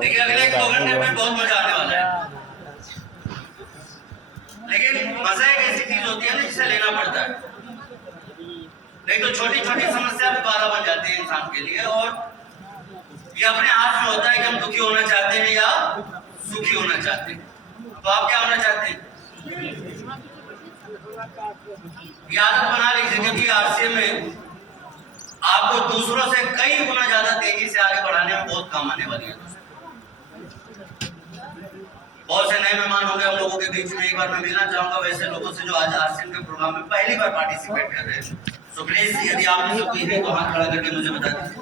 देखिए अगले 2 घंटे में बहुत मजा आने वाला है, लेकिन मजा एक ऐसी चीज होती है ना जिसे लेना पड़ता है, नहीं तो छोटी छोटी समस्या भी बाधा बन जाती है इंसान के लिए। और ये अपने हाथ में होता है कि हम दुखी होना चाहते हैं या सुखी होना चाहते हैं। तो आप क्या होना चाहते हैं? ये आदत बना लीजिए, क्योंकि आरसीएम में आपको दूसरों से कई गुना ज्यादा तेजी से आगे बढ़ाने में बहुत काम आने वाली है। बहुत से नए मेहमान होंगे हम लोगों के बीच में, एक बार मैं मिलना चाहूंगा वैसे लोगों से जो आज आरसीएम के प्रोग्राम में पहली बार पार्टिसिपेट कर रहे हैं। तो प्लीज यदि आप में से कोई है तो हाथ खड़ा करके मुझे बता दीजिए।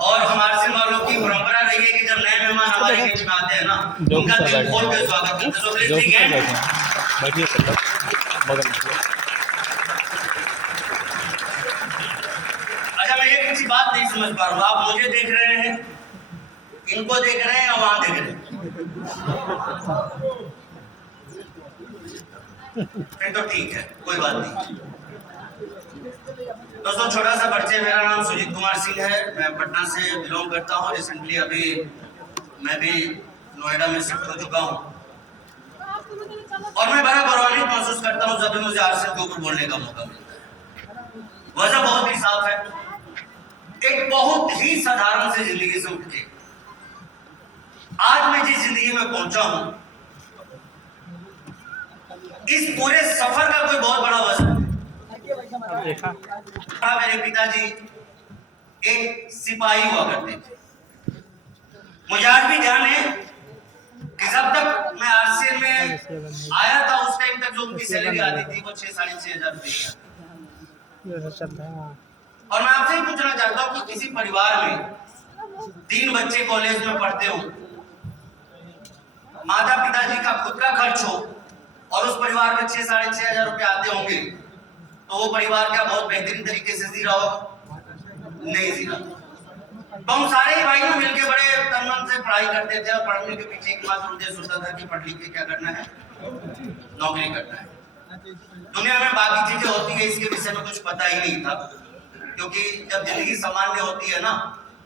और हमारे आरसीएम वालों की परंपरा रही है कि जब नए मेहमान हमारे बीच में आते हैं ना, उनका दिल खोल के स्वागत करते हैं। तो प्लीज ठीक है, बैठिए सब लोग बगल में। अच्छा मैं एक अच्छी बात नहीं समझ पा रहा हूँ, आप मुझे देख रहे हैं, इनको देख रहे हैं या वहां देख रहे हैं? फिर तो ठीक है, कोई बात नहीं। दोस्तों छोटा सा परिचय, मेरा नाम सुजीत कुमार सिंह है, मैं पटना से बिलोंग करता हूँ। रिसेंटली अभी मैं भी नोएडा में शिफ्ट हो चुका हूँ और मैं बड़ा गौरवान्वित महसूस करता हूँ जब भी मुझे आरसीएम के ऊपर बोलने का मौका मिलता है। वजह बहुत ही साफ है, एक बहुत ही साधारण से जिंदगी से उठ के आज मैं जिस जिंदगी में पहुंचा हूं, इस पूरे सफर का कोई बहुत बड़ा वजह है। मेरे पिताजी एक सिपाही हुआ करते थे। मुझे आज भी ध्यान है कि जब तक मैं आरसीएम में आया था उस टाइम तक जो उनकी सैलरी आती थी वो 6-6.5 हजार रुपये। और मैं आपसे ही पूछना चाहता हूँ कि किसी परिवार में 3 बच्चे कॉलेज में पढ़ते हो, माता पिताजी का खुद का खर्च हो और उस परिवार में 6-6.5 हजार रुपए आते होंगे, तो वो परिवार क्या बहुत बेहतरीन तरीके से जी रहा होगा? नहीं जी रहा। तो हम सारे ही भाई मिलके बड़े तन मन से पढ़ाई करते थे और पढ़ने के पीछे एकमात्र उद्देश्य होता था कि पढ़ लिख के क्या करना है? नौकरी करना है। दुनिया में बाकी चीजें होती है इसके विषय में कुछ पता ही नहीं था, क्योंकि जब जिंदगी सामान्य होती है ना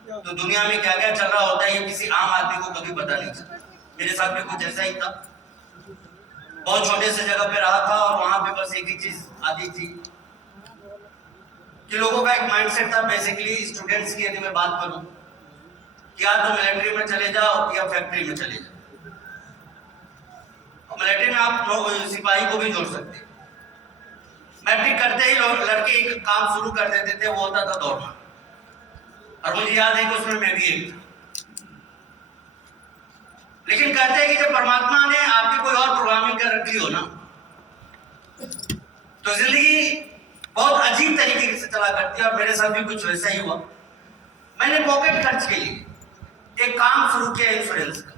तो दुनिया में क्या क्या चल रहा होता है ये किसी आम आदमी को कभी पता नहीं चलता। मेरे साथ में कुछ ऐसा ही था, बहुत छोटे से जगह पे रहा था और वहां पे बस एक ही चीज आती थी कि लोगों का एक माइंडसेट था, बेसिकली स्टूडेंट्स की यदि मैं बात करूं कि या तो मिलिट्री में चले जाओ या फैक्ट्री में चले जाओ। मिलिट्री में आप सिपाही को भी जोड़ सकते हैं। मैट्रिक करते ही लड़के एक काम शुरू कर देते थे, वो होता था दौड़ना, और मुझे याद है कि उसमें मैं भी एक था। लेकिन कहते हैं कि जब परमात्मा ने आपकी कोई और प्रोग्रामिंग कर रखी हो ना तो जिंदगी बहुत अजीब तरीके से चला करती है, और मेरे साथ भी कुछ वैसा ही हुआ। मैंने पॉकेट खर्च के लिए एक काम शुरू किया इंश्योरेंस का,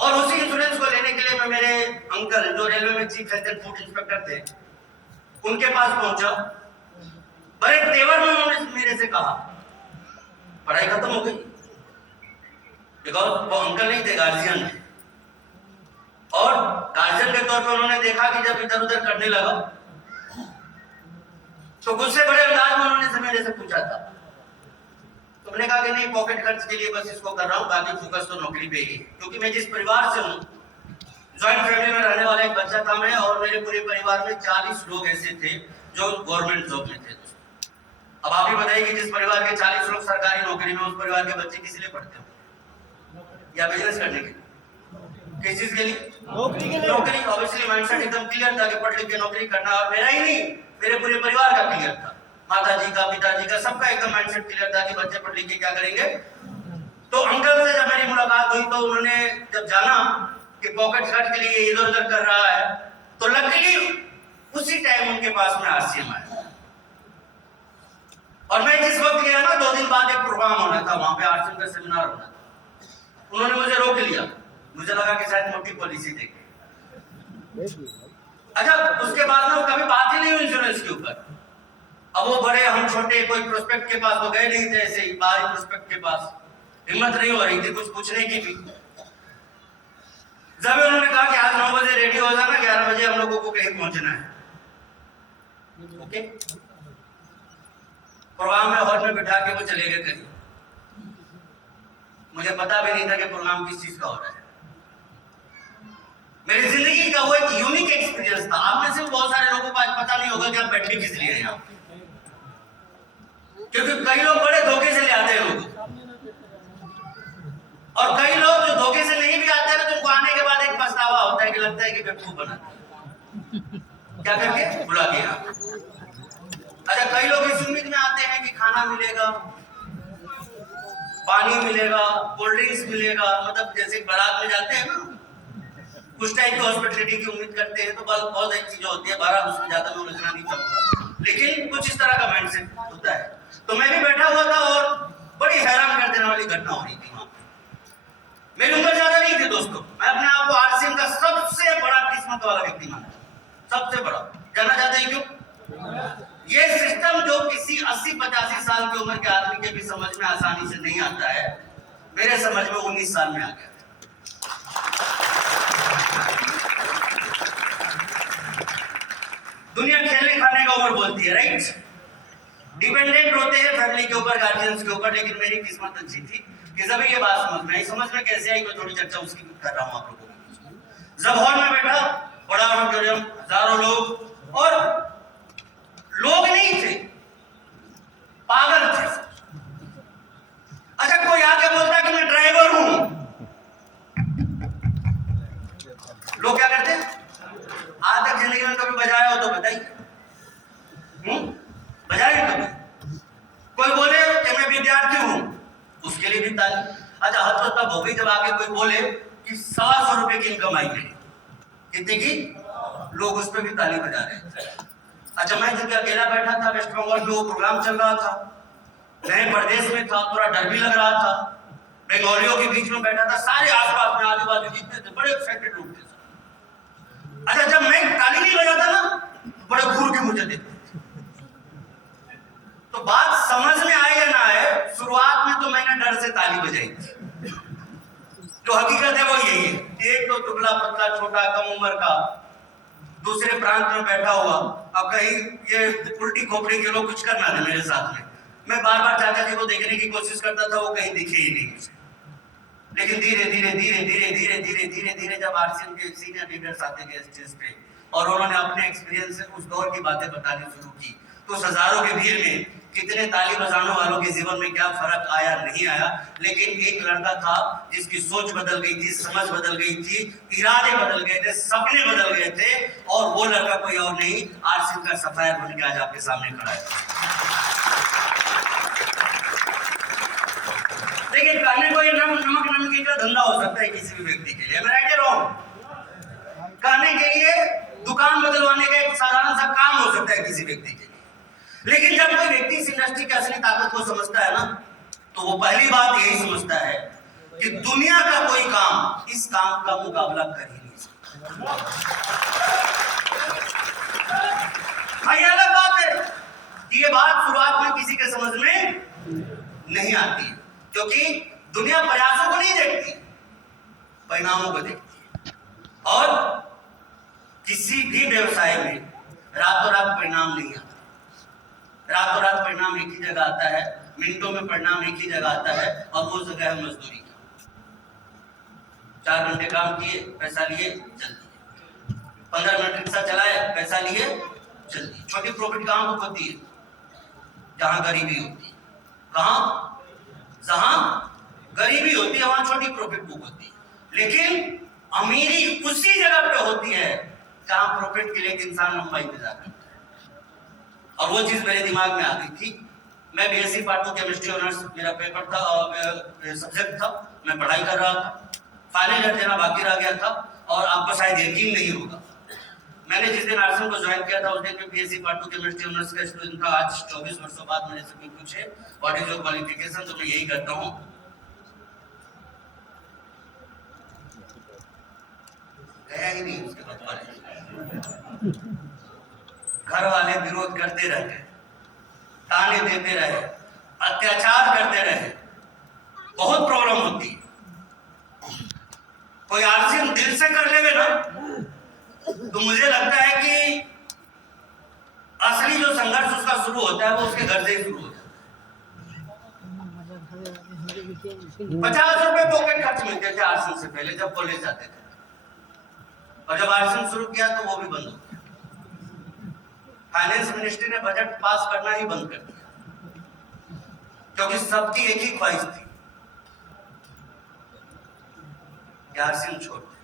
और उसी इंश्योरेंस को लेने के लिए मैं मेरे अंकल जो रेलवे में chief health and food inspector थे उनके पास पहुंचा। बड़े तेवर में उन्होंने मेरे से कहा पढ़ाई खत्म हो गई, बिकॉज वो अंकल नहीं थे, गार्जियन थे, और गार्जियन के तौर पर उन्होंने देखा कि जब इधर उधर करने लगा तो गुस्से बड़े अंदाज में उन्होंने मेरे से पूछा था। तो मैंने कहा कि नहीं, पॉकेट खर्च के लिए बस इसको कर रहा हूँ, बाकी फोकस तो नौकरी पे ही। क्योंकि मैं जिस परिवार से हूँ, जॉइंट फैमिली में रहने वाला एक बच्चा था मैं, और मेरे पूरे परिवार में 40 लोग ऐसे थे जो गवर्नमेंट जॉब में थे। अब आप ही बताइए कि जिस परिवार के 40 लोग सरकारी नौकरी में, उस परिवार के बच्चे किस लिए पढ़ते हो? या बिजनेस करने के लिए? किस चीज के लिए? नौकरी के लिए। नौकरी। ऑब्वियसली माइंडसेट एकदम क्लियर था कि पढ़ लिख के नौकरी करना, और मेरा ही नहीं मेरे पूरे परिवार का क्लियर था, माताजी का, पिताजी का, सबका एकदम माइंडसेट क्लियर था कि बच्चे पढ़ लिख के क्या करेंगे। तो अंकल से जब मेरी मुलाकात हुई तो उन्होंने जब जाना कि पॉकेट खर्च के लिए इधर उधर कर रहा है, तो लकीली उसी टाइम उनके पास में आरसीएम आया, और मैं जिस वक्त गया ना 2 दिन बाद एक प्रोग्राम होना था, वहां पे आरसीएम का सेमिनार होना था। उन्होंने मुझे रोक लिया, मुझे लगा कि शायद मोटी पॉलिसी देंगे। अच्छा, उसके बाद ना कभी बात ही नहीं हुई इंश्योरेंस के ऊपर। अब वो बड़े हम छोटे, कोई प्रोस्पेक्ट के पास तो गए नहीं थे, ऐसे ही बाहरी प्रोस्पेक्ट के पास हिम्मत नहीं हो रही थी कुछ पूछने की भी। जब उन्होंने कहा कि आज 9 बजे रेडी हो जाना, 11 बजे हम लोगों को कहीं पहुंचना है, ओके। प्रोग्राम में हॉल में बिठा के वो चले गए कहीं, मुझे पता भी नहीं था कि प्रोग्राम किस चीज का हो रहा है। मेरी जिंदगी का वो एक यूनिक एक्सपीरियंस था। आप में से बहुत सारे लोगों को आज पता नहीं होगा कि आप बैठे किस लिए हैं यहाँ, क्योंकि कई लोग बड़े धोखे से ले आते हैं लोगों, और कई लोग जो धोखे से नहीं भी आते हैं ना, तुमको आने के बाद एक पछतावा होता है कि लगता है कि बेवकूफ बना क्या करके बुला के यहाँ। अच्छा, कई लोग इस उम्मीद में आते हैं कि खाना मिलेगा, पानी मिलेगा, कोल्ड ड्रिंक्स मिलेगा, मतलब जैसे बारात में जाते हैं ना, कुछ टाइप की हॉस्पिटलिटी की उम्मीद करते हैं, तो बहुत सारी चीजें होती है। बारह उसमें ज्यादा मैं उलझना नहीं चाहूंगा, लेकिन कुछ इस तरह का माइंडसेट होता है। तो मैं भी बैठा हुआ था और बड़ी हैरान कर देने वाली घटना हो रही थी वहां पे। मेरी उम्र ज्यादा नहीं थी दोस्तों, मैं अपने आप को आरसीएम का सबसे बड़ा किस्मत वाला व्यक्ति मानता हूं, सबसे बड़ा। जानना चाहते हैं क्यों? ये सिस्टम जो किसी 80-85 साल की उम्र के आदमी के भी समझ में आसानी से नहीं आता है, मेरे समझ में 19 साल में आ गया। दुनिया खेलने खाने का उम्र बोलती है, राइट? डिपेंडेंट होते हैं फैमिली के ऊपर, गार्जियंस के ऊपर, लेकिन मेरी किस्मत अच्छी थी कि जब ये बात समझ में आई। समझ में कैसे आई, मैं थोड़ी चर्चा उसकी कर रहा हूं आप लोगों के। जब हॉल में बैठा, बड़ा ऑडिटोरियम, हजारों लोग, और लोग नहीं थे, पागल थे। अच्छा, कोई आके बोलता कि मैं ड्राइवर हूं, लोग क्या करते? आज तक जिंदगी में कभी बजाया हो तो बताइए, बजाया कभी? कोई बोले कि मैं विद्यार्थी हूं, उसके लिए भी ताली। अच्छा, हद तो तब हो गई जब आके कोई बोले कि 125 रुपए की इनकम आई है, कितने की? लोग उस पर भी ताली बजा रहे थे। अच्छा, मैं जब अकेला बैठा था वेस्ट बंगाल में, वो प्रोग्राम चल रहा था, नए प्रदेश में था, थोड़ा डर भी लग रहा था, बंगालियों के बीच में बैठा था, सारे आसपास में आजू बाजू जितने थे बड़े एक्साइटेड लोग थे। अच्छा, जब मैं ताली नहीं बजाता ना, बड़े घूर के मुझे देखते। तो बात समझ में आए या ना आए, शुरुआत में तो मैंने डर से ताली बजाई थी। जो हकीकत है वो यही है, एक तो दुबला पतला छोटा कम उम्र का दूसरे प्रांत में बैठा हुआ, अब कहीं ये उल्टी खोपड़ी के लोग कुछ करना दे मेरे साथ में। मैं बार बार चाचा जी को देखने की कोशिश करता था, वो कहीं दिखे ही नहीं मुझे। लेकिन धीरे धीरे धीरे धीरे धीरे धीरे धीरे धीरे जब आरसीएम के सीनियर लीडर्स आते गए स्टेज पे और उन्होंने अपने एक्सपीरियंस से उस दौर की बातें बतानी शुरू की, तो उस हजारों के भीड़ में कितने ताली बजाने वालों के जीवन में क्या फर्क आया नहीं आया, लेकिन एक लड़का था जिसकी सोच बदल गई थी, समझ बदल गई थी, इरादे बदल गए थे, सपने बदल गए थे, और वो लड़का कोई और नहीं, आरसीएम का सफायर बन के आज आपके सामने खड़ा है। देखिए, कहने को ये नमक नमकीन का धंधा हो सकता है किसी भी व्यक्ति के लिए, राइट या रॉन्ग? कहने के लिए दुकान बदलवाने का एक साधारण सा काम हो सकता है किसी व्यक्ति के लिए, लेकिन जब कोई व्यक्ति इस इंडस्ट्री की असली ताकत को समझता है ना, तो वो पहली बात यही समझता है कि दुनिया का कोई काम इस काम का मुकाबला कर ही नहीं सकता। ये अलग बात है कि ये बात शुरुआत में किसी के समझ में नहीं आती है, क्योंकि दुनिया प्रयासों को नहीं देखती, परिणामों को देखती है। और किसी भी व्यवसाय में रातों रात परिणाम नहीं आता, रातों रात परिणाम एक ही जगह आता है, मिनटों में परिणाम एक ही जगह आता है, और वो जगह है मजदूरी का। 4 घंटे काम किए, पैसा लिए, चल दिए। 15 मिनट रिक्शा चलाए, पैसा लिए, चल दिए। छोटी प्रॉफिट कहाँ बुक होती है? जहां गरीबी होती है। कहां? जहां गरीबी होती है वहां छोटी प्रॉफिट बुक होती है, लेकिन अमीरी उसी जगह पे होती है जहां प्रॉफिट के लिए एक इंसान लंबा इंतजार करता है। और वो चीज मेरे दिमाग में आ गई थी। मैं बीएससी पार्ट 2 केमिस्ट्री ऑनर्स मेरा पेपर था, सब्जेक्ट था, मैं पढ़ाई कर रहा था, फाइनल ईयर देना बाकी रह गया था, और आपको शायद यकीन नहीं होगा, मैंने जिस दिन आरसीएम को ज्वाइन किया था उस दिन मैं बीएससी पार्ट 2 केमिस्ट्री ऑनर्स का स्टूडेंट था। आज 24 वर्षों बाद मेरे से कोई पूछे व्हाट इज योर क्वालिफिकेशन, तो मैं यही करता हूँ, गया ही नहीं उसके बाद कॉलेज। घर वाले विरोध करते रहे, ताने देते रहे, अत्याचार करते रहे, बहुत प्रॉब्लम होती है। कोई आरसीएम दिल से कर लेवे ना, तो मुझे लगता है कि असली जो संघर्ष उसका शुरू होता है वो उसके घर से ही शुरू होता है। 50 रुपए पॉकेट खर्च मिलते थे आरसीएम से पहले जब कॉलेज जाते थे, और जब आरसीएम शुरू किया तो वो भी बंद हो गया। फाइनेंस मिनिस्ट्री ने बजट पास करना ही बंद कर दिया, क्योंकि सबकी एक ही ख्वाहिश थी कि आरसीएम छोड़ दे।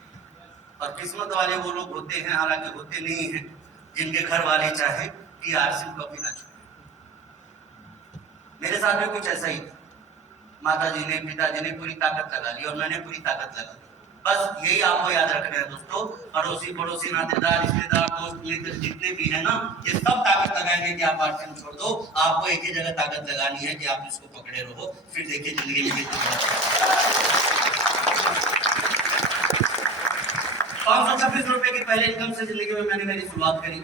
और किस्मत वाले वो लोग होते हैं, हालांकि होते नहीं हैं, जिनके घर वाले चाहे कि आरसीएम कभी ना छोड़े। मेरे साथ में कुछ ऐसा ही था। माता जी ने, पिताजी ने पूरी ताकत लगा ली और मैंने पूरी ताकत लगा ली। बस यही आपको याद रखना है दोस्तों। अड़ोसी पड़ोसी, नातेदार, रिश्तेदार, दोस्त मित्र जितने भी है ना, ये सब ताकत लगाएंगे कि आप आरसीएम छोड़ दो। आपको एक ही जगह ताकत लगानी है कि आप इसको पकड़े रहो, फिर देखिए जिंदगी में कितना। 526 रुपए की पहले इनकम से जिंदगी में मैंने मेरी शुरुआत करी।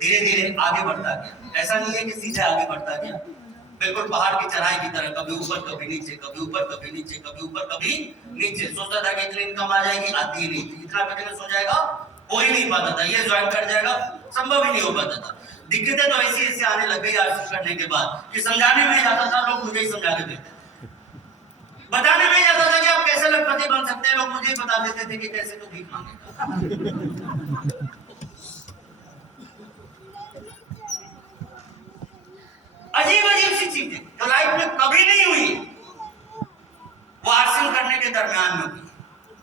धीरे धीरे आगे बढ़ता गया। ऐसा नहीं है कि सीधे आगे बढ़ता गया, बिल्कुल पहाड़ की चढ़ाई की तरह, कभी ऊपर कभी नीचे, कभी ऊपर कभी नीचे, कभी ऊपर कभी नीचे। सोचता था कि इतनी इनकम आ जाएगी, आती ही नहीं थी। इतना बिजनेस हो जाएगा, हो ही नहीं पाता था। ये ज्वाइन कर जाएगा, संभव ही नहीं हो पाता था। दिक्कतें तो ऐसी ऐसी आने लग गई आरसीएम करने के बाद कि समझाने में जाता था, लोग मुझे ही समझा के देते। बताने में जाता था कि आप कैसे लखपति बन सकते हैं, लोग मुझे ही बता देते थे कि कैसे तो भीख मांगेगा। अजीब अजीब सी चीजें जो लाइफ में कभी नहीं हुई, वो आरसीएम करने के दरमियान में हुई।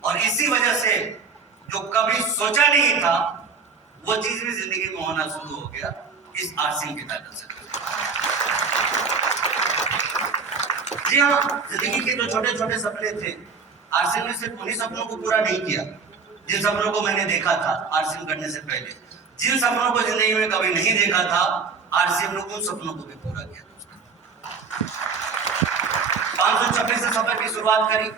और इसी वजह से जो कभी सोचा नहीं था, वो चीज भी जिंदगी में होना शुरू हो गया इस आरसीएम की ताकत से। जी हाँ, जिंदगी के जो छोटे छोटे सपने थे, आरसीएम ने सिर्फ उन्हीं सपनों को पूरा नहीं किया जिन सपनों को मैंने देखा था आरसीएम करने से पहले। जिन सपनों को जिंदगी में कभी नहीं देखा था, आरसीएम ने उन सपनों को भी पूरा किया। 526 से सफर की शुरुआत करी,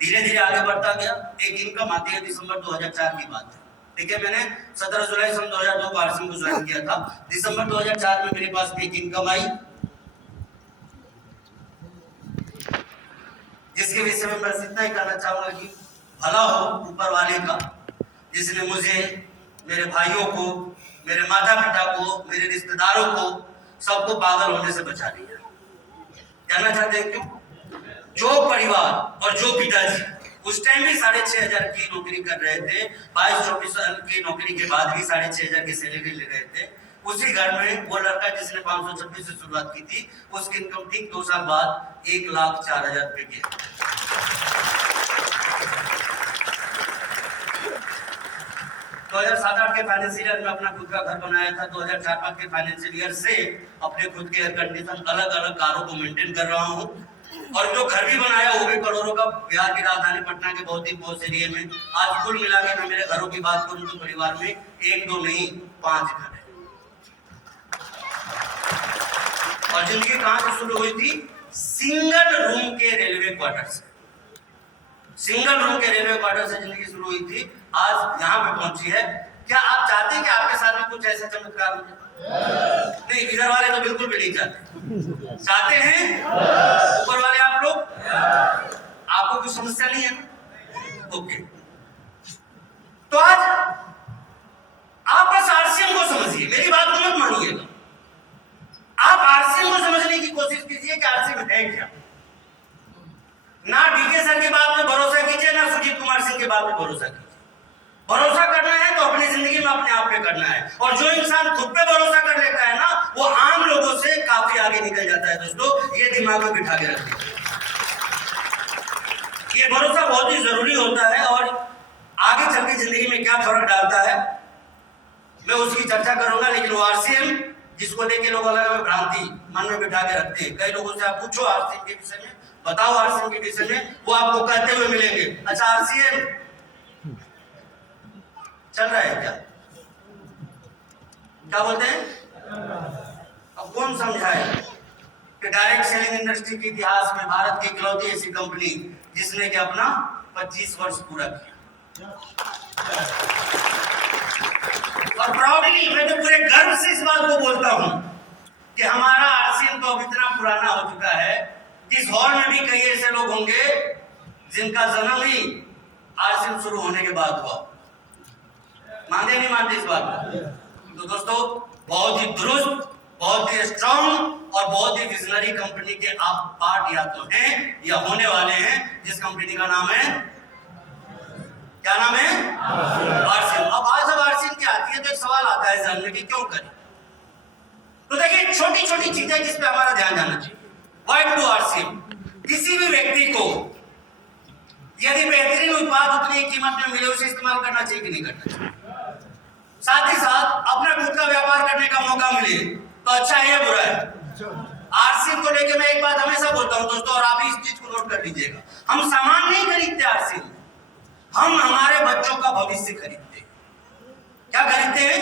धीरे धीरे आगे बढ़ता गया। एक इनकम आती है, दिसंबर 2004 की बात है। ठीक है, मैंने 17 जुलाई सन 2002 को आरसीएम को ज्वाइन किया था। दिसंबर 2004 में मेरे पास एक इनकम आई, जिसके विषय में बस इतना ही कहना चाहूंगा कि भला हो ऊपर वाले का, जिसने मुझे, मेरे भाइयों को, मेरे माता पिता को, मेरे रिश्तेदारों को, सबको पागल होने से बचा लिया। जानना चाहते हैं क्यों? जो परिवार और जो पिताजी उस टाइम भी 6,500 की नौकरी कर रहे थे, 22-24 साल की नौकरी के बाद भी 6,500 की सैलरी ले रहे थे, उसी घर में वो लड़का जिसने 526 से शुरुआत की थी, उसकी इनकम ठीक 2 साल बाद 1,04,000 रुपए की। 2007-8 के फाइनेंशियल ईयर में अपना खुद का घर बनाया था। 2004-5 के फाइनेंशियल ईयर से अपने खुद के एयर कंडीशन अलग अलग कारों को मेंटेन कर रहा हूँ, और जो घर भी बनाया वो भी करोड़ों का। बिहार की राजधानी पटना के बहुत ही पॉश एरिया में। आज कुल मिला के मैं मेरे घरों की बात करूं तो परिवार में 1-2 नहीं 5 घर है। और जिनकी कहां से शुरू हुई थी? सिंगल रूम के रेलवे क्वार्टर से। सिंगल रूम के रेलवे क्वार्टर से जिंदगी शुरू हुई थी, आज यहाँ पे पहुंची है। क्या आप चाहते हैं कि आपके साथ में कुछ ऐसा चमत्कार हो जाए? नहीं, इधर वाले तो बिल्कुल भी नहीं चाहते। चाहते हैं ऊपर वाले आप लोग? आपको कोई समस्या नहीं है ना? ओके, तो आज आप बस आरसीएम को समझिए, मेरी बात को मत मानिएगा। आप आरसीएम को समझने की कोशिश कीजिए कि आरसीएम है क्या। ना डीके सर की बात में भरोसा कीजिए, ना सुजीत कुमार सिंह की बात में भरोसा कीजिए। भरोसा करना है तो अपनी जिंदगी में अपने आप पे करना है। और जो इंसान खुद पे भरोसा कर लेता है ना, वो आम लोगों से काफी आगे निकल जाता है। दोस्तों, ये दिमाग में बिठा के रखिए। ये भरोसा बहुत ही जरूरी होता है, और आगे चल के जिंदगी में क्या फर्क डालता है मैं उसकी चर्चा करूंगा। लेकिन वो आरसीएम जिसको लेके लोग अलग अलग भ्रांति मन में बिठा के रखते हैं। कई लोगों से आप पूछो आरसीएम के विषय में, बताओ आरसीएम के विषय में, वो आपको कहते हुए मिलेंगे, अच्छा आरसीएम चल रहा है क्या? क्या बोलते हैं? अब कौन समझाए कि डायरेक्ट सेलिंग इंडस्ट्री के इतिहास में भारत की इकलौती ऐसी कंपनी जिसने कि अपना 25 वर्ष पूरा किया। और प्राउडली मैं तो पूरे गर्व से इस बात को बोलता हूं कि हमारा आरसीएम तो अब इतना पुराना हो चुका है कि इस हॉल में भी कई ऐसे लोग होंगे जिनका जन्म ही आरसीएम शुरू होने के बाद हुआ। मानते नहीं मानते इस बात को? तो दोस्तों, बहुत ही दुरुस्त बहुत ही स्ट्रॉन्ग और बहुत ही विजनरी कंपनी के आप पार्ट या तो हैं या होने वाले हैं, जिस कंपनी का नाम है, क्या नाम है? आरसीएम। अब आज जब आरसीएम की आती है तो एक सवाल आता है जानने की क्यों करें। तो देखिए छोटी छोटी चीजें जिस पे हमारा ध्यान जाना चाहिए। Why to RCM? किसी भी व्यक्ति को यदि बेहतरीन उत्पाद उतनी कीमत में मिले उसे इस्तेमाल करना चाहिए कि नहीं करना चाहिए? साथ ही साथ अपना खुद का व्यापार करने का मौका मिले तो अच्छा है या बुरा है? आरसीएम को लेके मैं एक बात हमेशा बोलता हूं दोस्तों, और आप इस चीज को नोट कर लीजिएगा, हम सामान नहीं खरीदते आरसीएम, हम हमारे बच्चों का भविष्य खरीदते हैं। क्या खरीदते हैं?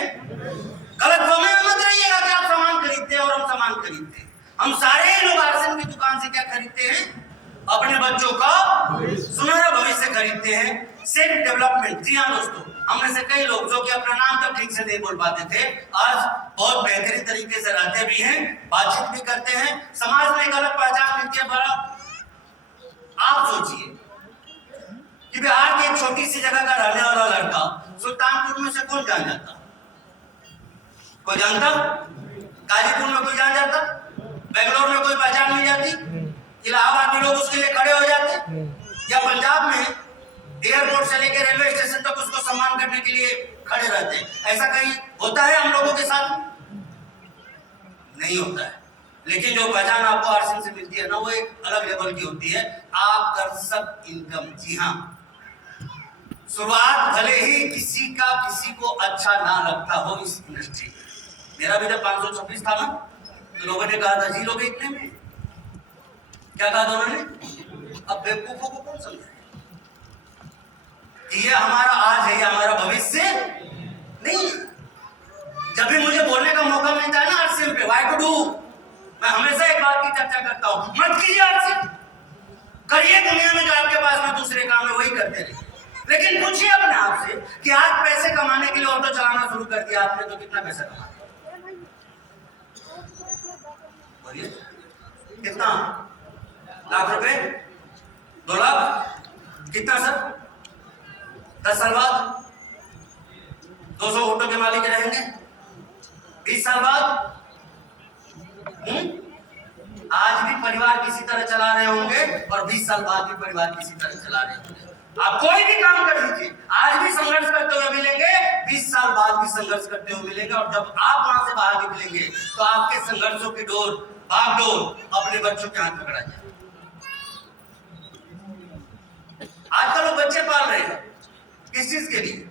गलतफहमी में मत रहिएगा कि आप सामान खरीदते हैं और हम सामान खरीदते हैं। हम सारे लोग आरसीएम की दुकान से क्या खरीदते हैं? अपने बच्चों का सुनहरा भविष्य खरीदते हैं, सेल्फ डेवलपमेंट। जी हाँ दोस्तों, हमने से कई लोग जो कि अपना नाम तक ठीक से नहीं बोल पाते थे, आज बहुत बेहतरीन तरीके से रहते भी हैं, बातचीत भी करते हैं, समाज में एक अलग पहचान मिलती है। बड़ा आप सोचिए कि बिहार की एक छोटी सी जगह का रहने वाला लड़का सुल्तानपुर में से कौन जान जाता? कोई जानता? गाजीपुर में कोई जान जाता? बेंगलोर में कोई पहचान मिल जाती? इलाहाबाद में लोग उसके लिए खड़े हो जाते? या पंजाब में एयरपोर्ट से लेकर रेलवे स्टेशन तक उसको सम्मान करने के लिए खड़े रहते हैं? ऐसा कहीं होता है हम लोगों के साथ? नहीं होता है। लेकिन जो पहचान आपको आरसीएम से मिलती है ना, वो एक अलग लेवल की होती है। आप कर सब इनकम। जी हाँ, शुरुआत भले ही किसी को अच्छा ना लगता हो इस इंडस्ट्री में। मेरा भी जब 526 था ना, तो लोगों ने कहा था जी लोग इतने में, क्या कहा था उन्होंने? अब बेवकूफों को कौन समझे? ये हमारा आज है, ये हमारा भविष्य नहीं। जब भी मुझे बोलने का मौका मिलता है ना आरसीएम पे, व्हाई टू डू, मैं हमेशा एक बात की चर्चा करता हूं, मत कीजिए आरसीएम, करिए दुनिया में जो आपके पास में दूसरे काम है वही करते रहिए। लेकिन पूछिए अपने आप से कि आज पैसे कमाने के लिए ऑटो चलाना शुरू कर दिया आपने तो कितना पैसा कमा? बोलिए कितना? लाख रुपए? 2 लाख? कितना सर? 10 साल बाद 200 ऑटो के मालिक रहेंगे? 20 साल बाद आज भी परिवार किसी तरह चला रहे होंगे और 20 साल बाद भी परिवार किसी तरह चला रहे होंगे। आप कोई भी काम कर लीजिए, आज भी संघर्ष करते हुए मिलेंगे, 20 साल बाद भी संघर्ष करते हुए मिलेंगे। और जब आप वहां से बाहर निकलेंगे तो आपके संघर्षों की डोर, बागडोर अपने बच्चों के हाथ पकड़ा जाए। आजकल लोग बच्चे पाल रहे हैं किस चीज के लिए?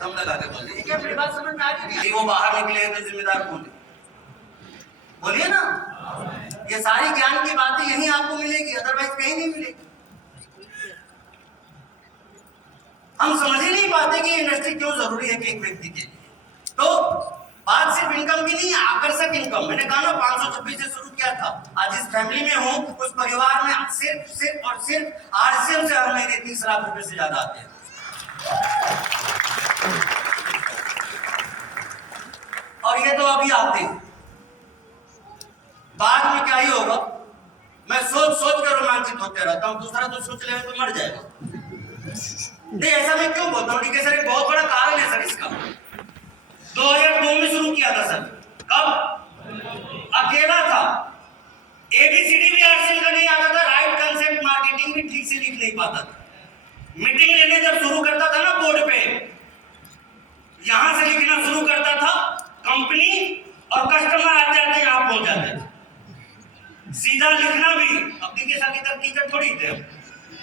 दम लगा के बोलिए, क्या मेरी बात समझ में आ रही है? वो बाहर निकले तो जिम्मेदार कौन है? बोलिए ना। ये सारी ज्ञान की बातें यहीं आपको मिलेगी, अदरवाइज कहीं नहीं मिलेगी। हम समझ ही नहीं पाते कि इंडस्ट्री क्यों जरूरी है कि एक व्यक्ति के लिए। तो बात सिर्फ इनकम की नहीं है, आकर्षक इनकम। मैंने कहा ना 526 से शुरू किया था। आज जिस फैमिली में हूं उस परिवार में सिर्फ और सिर्फ आरसीएम से हर महीने 30 लाख रुपए से ज्यादा आते हैं। और ये तो अभी आते हैं, बाद में क्या ही होगा मैं सोच कर रोमांचित होते रहता हूं। दूसरा तो सोच ले तो मर जाएगा। नहीं, ऐसा मैं क्यों बोलता हूं? ठीक है सर, एक बहुत बड़ा कारण है सर इसका। 2002 में शुरू किया था सर। कब? अकेला था, एबीसीडी भी आरसीएम का नहीं आता था, राइट कंसेप्ट मार्केटिंग भी ठीक से लिख नहीं पाता था। मीटिंग लेने जब शुरू करता था ना बोर्ड पे, यहां से लिखना शुरू करता था, कंपनी और कस्टमर आते आते यहां पहुंच जाते थे। सीधा लिखना भी एप्लीकेशन की तरफ टीचर थोड़ी थे,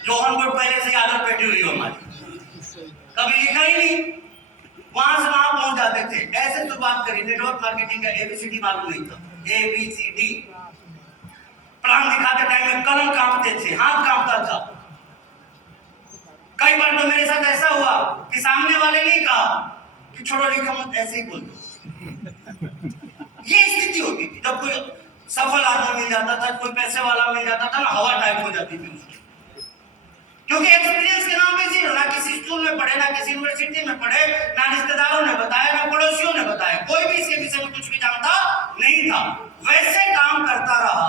जो ऑन बोर्ड पहले से आदत बैठी हुई हो हमारी, कभी लिखा ही नहीं, वहां से वहां पहुंच जाते थे। ऐसे शुरुआत करी। नेटवर्क मार्केटिंग का एबीसीडी मालूम नहीं था, एबीसीडी। प्लान दिखाते टाइम में कलम कांपते थे, हाथ कांपता था। कई बार तो मेरे साथ ऐसा हुआ कि सामने वाले ने कहा कि छोड़ो लिखा मत, ऐसे ही बोल दो। ये स्थिति होती थी। जब कोई सफल आदमी मिल जाता था, कोई पैसे वाला मिल जाता था ना, हवा टाइप हो जाती थी उसकी। क्योंकि एक्सपीरियंस के नाम पे जीरो, ना किसी स्कूल में पढ़े, ना किसी यूनिवर्सिटी में पढ़े, ना रिश्तेदारों ने बताया, ना पड़ोसियों ने बताया, कोई भी इसके विषय में कुछ भी जानता नहीं था। वैसे काम करता रहा,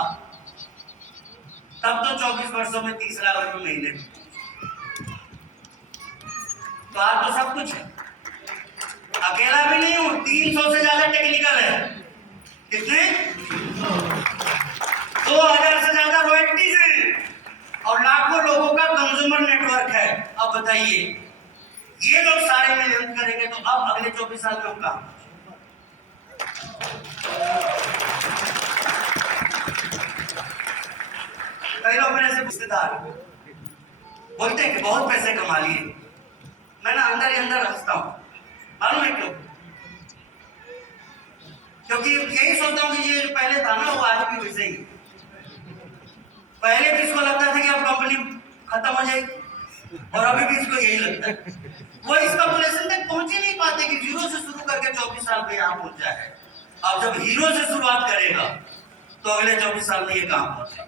तब तो 24 वर्षों में 30 लाख रुपए महीने। तो आज तो सब कुछ है। अकेला भी नहीं हूं, 300 से ज्यादा टेक्निकल है। कितने? 2000 से ज्यादा रॉयल्टीज हैं और लाखों लोगों का कंज्यूमर नेटवर्क है। अब बताइए, ये लोग सारे मेहनत करेंगे तो अब अगले 24 साल में हम कहां? कई लोग मेरे से रिश्तेदार बोलते हैं कि बहुत पैसे कमा लिए। मैं ना अंदर ही अंदर हंसता हूं। मालूम है क्यों? क्योंकि यही सोचता हूं कि ये जो पहले था ना वो आज भी वैसे ही। पहले भी इसको लगता था कि अब कंपनी खत्म हो जाएगी और अभी भी इसको यही लगता है। वो इस कैलकुलेशन तक पहुंच ही नहीं पाते कि 0 से शुरू करके 24 साल पे यहां पहुंचा है। अब जब हीरो से शुरुआत करेगा तो अगले 24 साल में ये कहां पहुंचेगा?